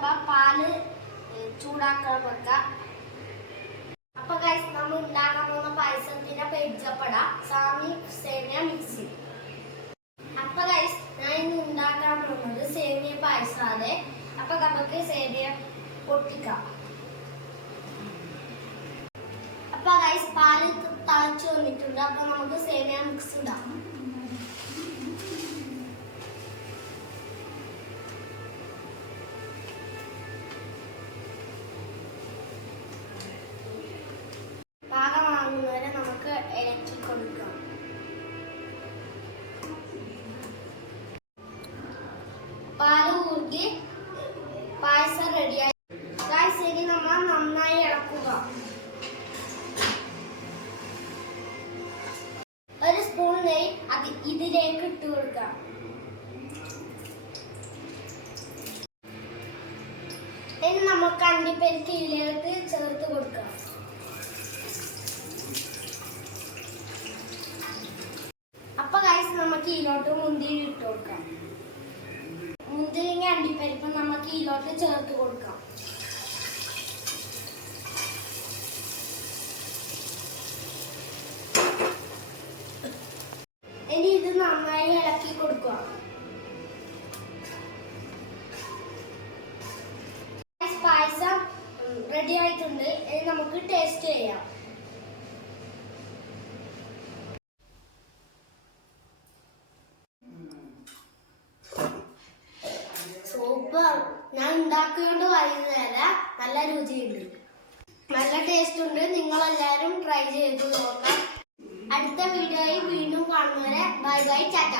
അപ്പൊ പാല് ചൂടാക്കാൻ വെക്കാം. അപ്പൊ ഗൈസ് നമ്മൾ ഉണ്ടാക്കാൻ പോകുന്ന പായസത്തിന്റെ പരിചയപ്പെടാം. സാമി സേമിയ മിക്സി. അപ്പൊ ഗൈസ് ഞാൻ ഇന്ന് ഉണ്ടാക്കാൻ പോകുന്നത് സേമിയ പായസമാണ്. അപ്പൊ നമുക്ക് സേമിയ പൊട്ടിക്കാം. അപ്പൊ ഗൈസ് പാല് തിളച്ചു വന്നിട്ടുണ്ട്. അപ്പൊ നമുക്ക് സേമിയ മിക്സ് ഇടാം. പാകമാകുന്നവരെ നമുക്ക് ഇളക്കി കൊടുക്കാം. പാല് ഊറ്റി പായസം റെഡിയായി. ഗൈസ് ഇനി നമ്മൾ നന്നായി ഇളക്കുക. ഒരു സ്പൂൺ നെയ്യ് ഇതിലേക്ക് ഇട്ട് കൊടുക്കാം. ഇനി നമുക്ക് അണ്ടിപ്പരിപ്പ് ഇതിലേക്ക് ചേർത്ത് കൊടുക്കാം. അപ്പൊ ഗൈസ് നമുക്ക് ഇതിലോട്ട് മുന്തിരി ഇട്ട് കൊടുക്കാം. മുന്തിരിങ്ങ അണ്ടിപ്പരിപ്പ് നമുക്ക് ഇതിലോട്ട് ചേർത്ത് കൊടുക്കാം. ഇനി ഇത് നന്നായി ഇളക്കി കൊടുക്കുക. പായസം റെഡി ആയിട്ടുണ്ട്. ഇനി നമുക്ക് ടേസ്റ്റ് ചെയ്യാം. സൂപ്പർ! ഞാൻ ഉണ്ടാക്കിക്കൊണ്ട് വൈകുന്നേരം നല്ല രുചിയുണ്ട്, നല്ല ടേസ്റ്റ് ഉണ്ട്. നിങ്ങളെല്ലാവരും ട്രൈ ചെയ്ത് നോക്കാം. അടുത്ത വീഡിയോയിൽ വീണ്ടും കാണുന്നവരെ ബൈ ബൈ, ടാറ്റ.